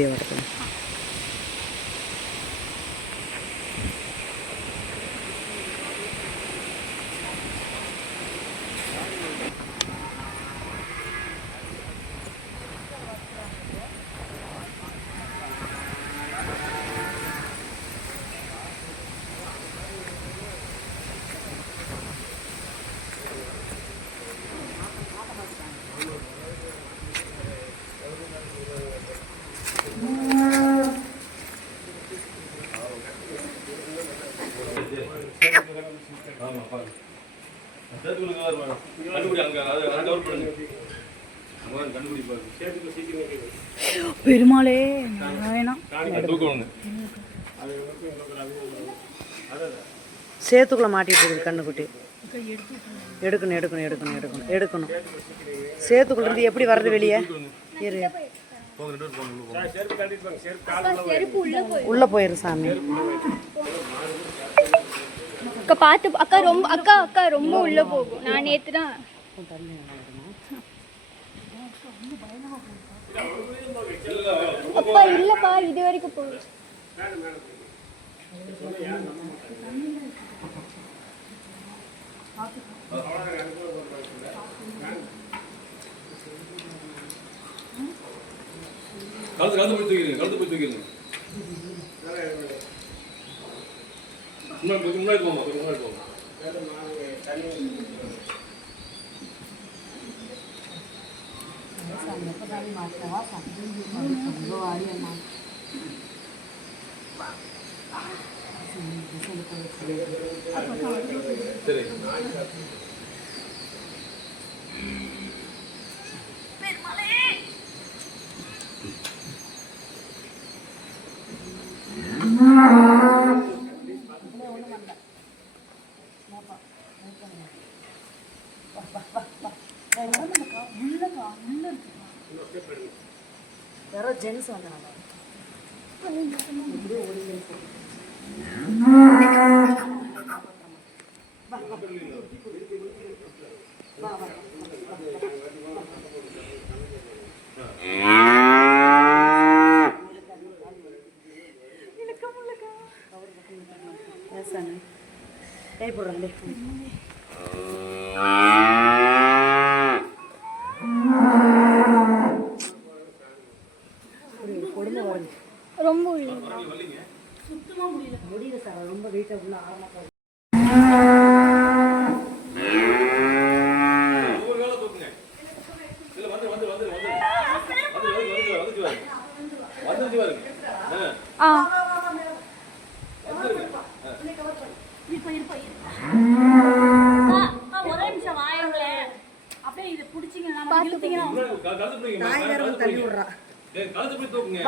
Video കൊടുക്കുന്നത് பெருமாளே சேத்துக்குள்ள மாட்டிட்டு இருக்குது கண்ணுக்குட்டி. எடுக்கணும் எடுக்கணும் எடுக்கணும் எடுக்கணும் எடுக்கணும். சேத்துக்குள்ள இருந்து எப்படி வர்றது வெளியே? இரு. உள்ள போயிரு சாமி. அக்கா பார்த்து அக்கா ரொம்ப அக்கா அக்கா ரொம்ப உள்ள போகும் நான் நேத்து தான். அப்பா இல்லப்பா இது வரைக்கும் போகுது கழுத்து கழுத்து போய் தூக்கிடுங்க கழுத்து போய் தூக்கிடுங்க முன்னாடி போய் முன்னாடி போமா கொஞ்சம் முன்னாடி போமா சரி ജെൻസ് വന്നതാണോ രസമാണ് കൈ പോടാല്ലേ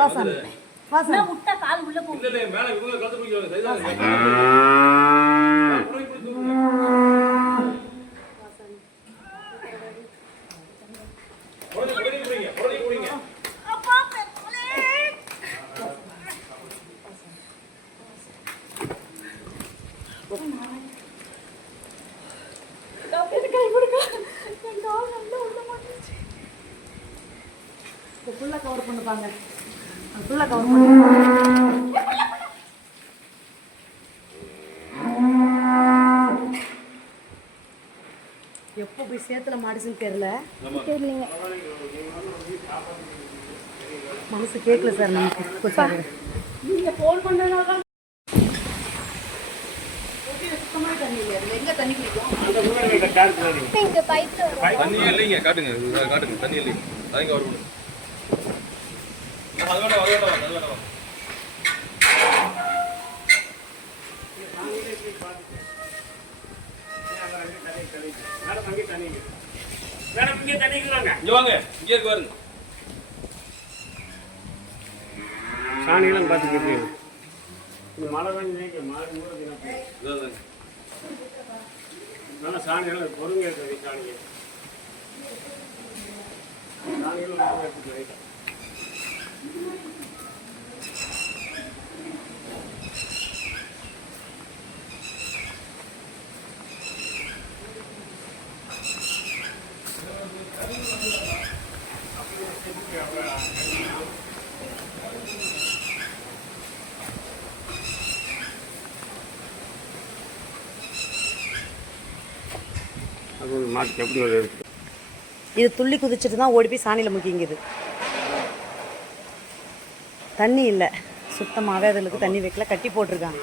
வாசம் வாசம் முட்டை கால் உள்ள போகுது சேத்துல மாடிச்சுன்னு தெரியல. தெரியலங்க. மனசு கேட்கல சார் நமக்கு. நீங்க போன் பண்றதுனால தான் தண்ணியே இல்லைங்க காட்டுங்க. காட்டுங்க. தண்ணி இல்லைங்க. அதைங்க பண்ணுங்க. அது வேண்டாம் அது வேண்டாம். அது வேண்டாம். மேடம் அங்கே தண்ணி மேடம் இங்கே தண்ணி வாங்க இங்கே வாங்க இங்கே இருக்கு பாருங்க. சாணியெல்லாம் பார்த்துக்கிட்டு இந்த மழை தான் பொறுங்க சாணியெல்லாம் இது துள்ளி குதிச்சுட்டு தான் ஓடி போய் சாணியில் முக்கிங்குது. தண்ணி இல்லை. சுத்தமாகவே அதுகளுக்கு தண்ணி வைக்கல. கட்டி போட்டிருக்காங்க.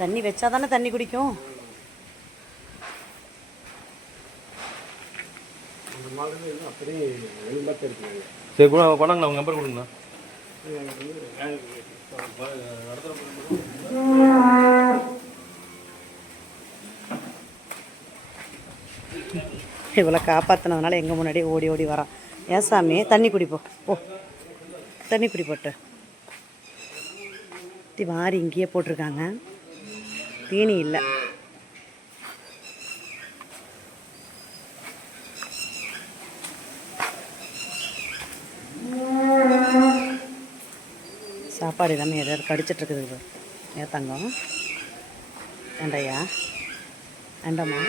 தண்ணி வச்சா தானே தண்ணி குடிக்கும்? அப்படியே இருக்குங்க சரி கூட கொண்டாங்கண்ணா உங்கள் நம்பர் கொடுங்கண்ணா. இவளை காப்பாற்றினதுனால எங்கள் முன்னாடி ஓடி ஓடி வரான். ஏன் சாமி தண்ணி குடிப்போம் ஓ தண்ணி குடிப்போட்டு. தி வாரி இங்கேயே போட்டிருக்காங்க. தீனி இல்லை. சாப்பாடு எல்லாமே ஏதாவது கடிச்சிட்ருக்குது ஏ தங்கம்? ஏண்டையா? வேண்டாம்மா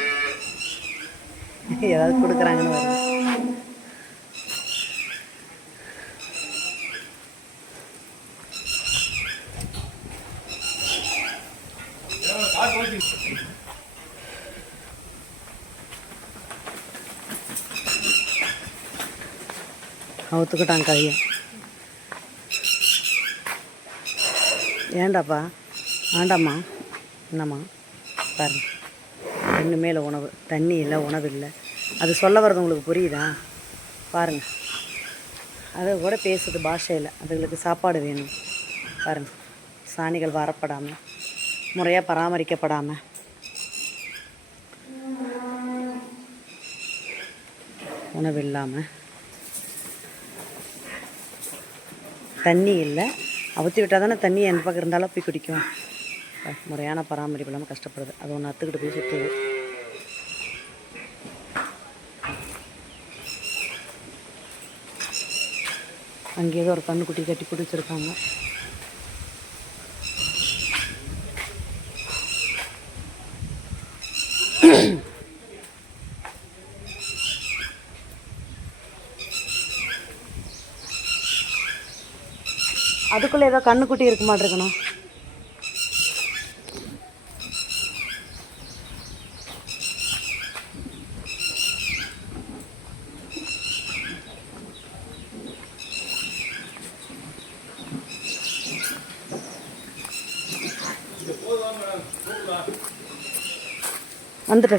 ஏதாவது கொடுக்குறாங்கன்னு அவுத்துக்கிட்டாங்க அவுத்துக்கிட்டான் கையை. ஏண்டாப்பா? ஆண்டாம்மா. என்னம்மா? பாருங்க. ரெண்டுமே இல்லை உணவு. தண்ணி இல்லை உணவு இல்லை. அது சொல்ல வர்றது உங்களுக்கு புரியுதா? பாருங்க. அது கூட பேசுது பாஷையில். அதுகளுக்கு சாப்பாடு வேணும். பாருங்க. சாணிகள் வரப்படாமல் முறையாக பராமரிக்கப்படாமல் உணவு இல்லாமல் தண்ணி இல்லை அவுத்தி விட்டால் தானே தண்ணி எந்த பக்கம் இருந்தாலும் போய் குடிக்கும். முறையான பராமரிப்பு இல்லாமல் கஷ்டப்படுது. அது ஒன்று அத்துக்கிட்டு போய் சுற்றுது அங்கே ஏதோ ஒரு கண்ணுக்குட்டி கட்டி பிடிச்சிருக்காங்க. அதுக்குள்ளே ஏதோ கண்ணுக்குட்டி இருக்க மாட்டிருக்கணும் வந்துட்டு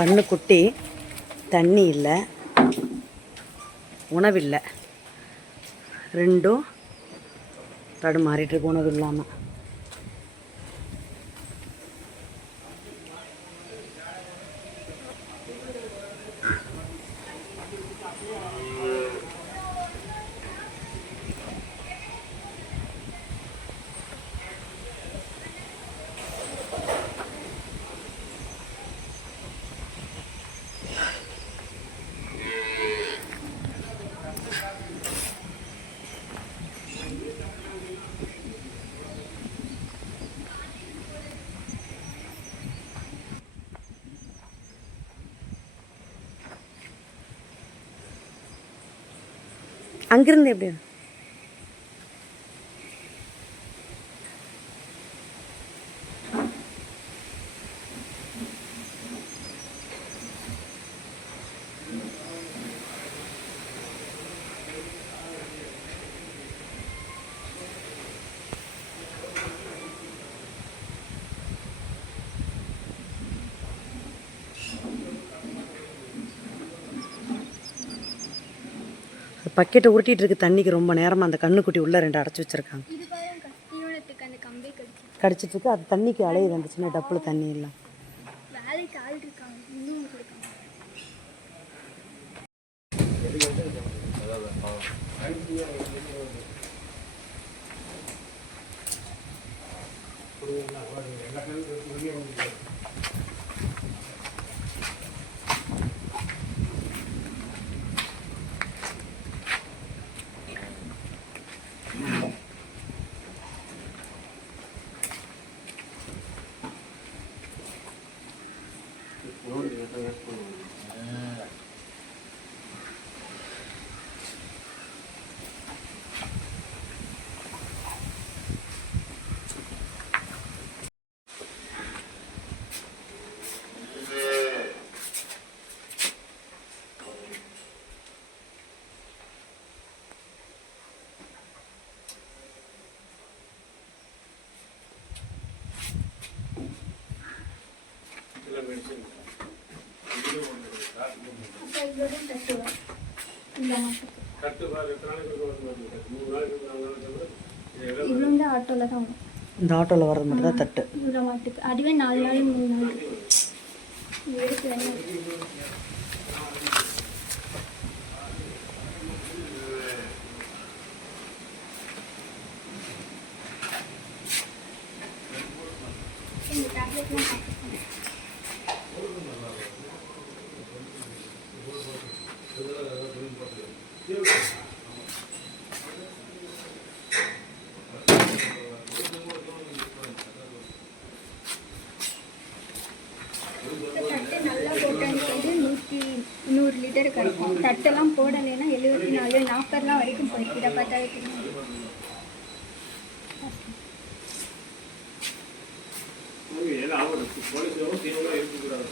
கண்ணுக்குட்டி தண்ணி இல்லை உணவில்லை. ரெண்டும் தடுமாறிட்டுருக்கு உணவு இல்லாமல் அங்கிருந்து எப்படி? பக்கெட்டை உருட்டிட்டு இருக்கு தண்ணிக்கு ரொம்ப நேரமாக அந்த கண்ணுக்குட்டி உள்ளே ரெண்டு அடைச்சி வச்சிருக்காங்க. இது பாருங்க தீவனத்துக்கு அந்த கம்பி கடிச்சு கடிச்சிட்டு இருக்கு. அது தண்ணிக்கு அலையுது அந்த சின்ன டப்புல தண்ணி எல்லாம். வேலைக்கு ஆள் இருக்காங்க இன்னும் இருக்காங்க கட்டு பாரு எத்தனை நாளைக்கு ஒரு வருஷம் வருது மூணு நாளைக்கு நாலு நாளைக்கு இது எல்லாம் இவ்வளோ தான் ஆட்டோவில் தான் இந்த ஆட்டோவில் வர்றது மட்டும் தான் தட்டு. இவ்வளோ மாட்டுக்கு. அதுவே நாலு நாள் மூணு நாள் எடுத்து வேணும் இந்த டேப்லெட்லாம் சாப்பிட்டு தட்டு நல்லா போட்டோன்னு வந்து நூற்றி நூறு லிட்டர் கிடைக்கும் தட்டெல்லாம் போடலைன்னா எழுபத்தி நாலு நாற்பதுலாம் வரைக்கும் போயிருக்கு இதை பார்த்தாலே தெரியும் அவங்க எல்லாம் தீவிரம் இருக்கக்கூடாது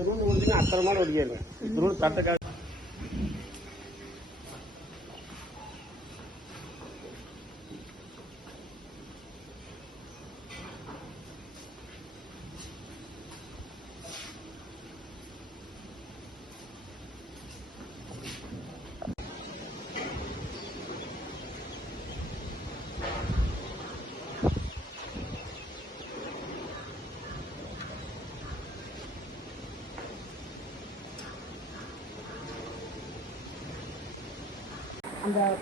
ஒரு போலீஸ் இத்தனை ரூம் கொடுத்தீங்கன்னா அத்தனை மாடு இந்த அந்த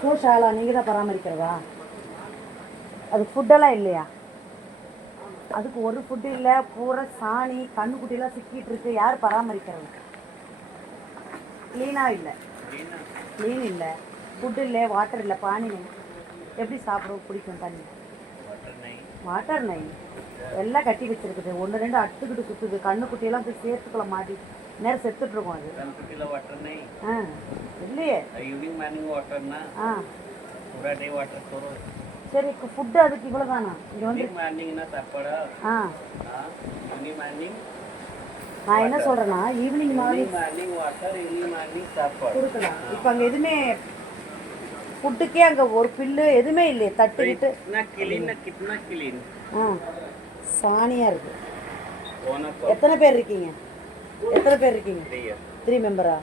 கோஷாலா நீங்கள் தான் பராமரிக்கிறதா? அது ஃபுட்டெல்லாம் இல்லையா? அதுக்கு ஒரு ஃபுட்டு இல்லை பூரா சாணி கண்ணுக்குட்டிலாம் சிக்கிட்டு இருக்கு. யார் பராமரிக்கிறது? க்ளீனாக இல்லை. க்ளீன் இல்லை. ஃபுட் இல்லை வாட்டர் இல்லை பானி எப்படி சாப்பிடும்? பிடிக்கும் தண்ணி. வாட்டர் நை எல்லாம் கட்டி வச்சிருக்குது. ஒன்று ரெண்டு அட்டுக்கிட்டு சுற்றுது கண்ணுக்குட்டியெல்லாம் போய் சேர்த்துக்குள்ள மாட்டி நேரம் செத்துட்டு இருக்கும் அது கிலோ வாட்டர்னே ஆ இல்லையே. ஈவினிங் மார்னிங் வாட்டர்னா ஆ. வாட்டர் தரும் சரி ஃபுட்டு அதுக்கு இவ்வளோ தானா? இங்கே வந்து மார்னிங்னா ஆ. ஈவினிங் மார்னிங் நான் என்ன சொல்கிறேன்னா evening morning morning water evening morning சாப்பாடு. கொடுக்கலாம். இப்போ அங்கே எதுவுமே ஃபுட்டுக்கே அங்கே ஒரு பில்லு எதுவுமே இல்லையே தட்டுக்கிட்டு. கிளீன் கிட்னா கிளீன் ஆ. சாணியாக இருக்குது எத்தனை பேர் இருக்கீங்க? எத்தனை பேர் இருக்கீங்க Three years. த்ரீ மெம்பரா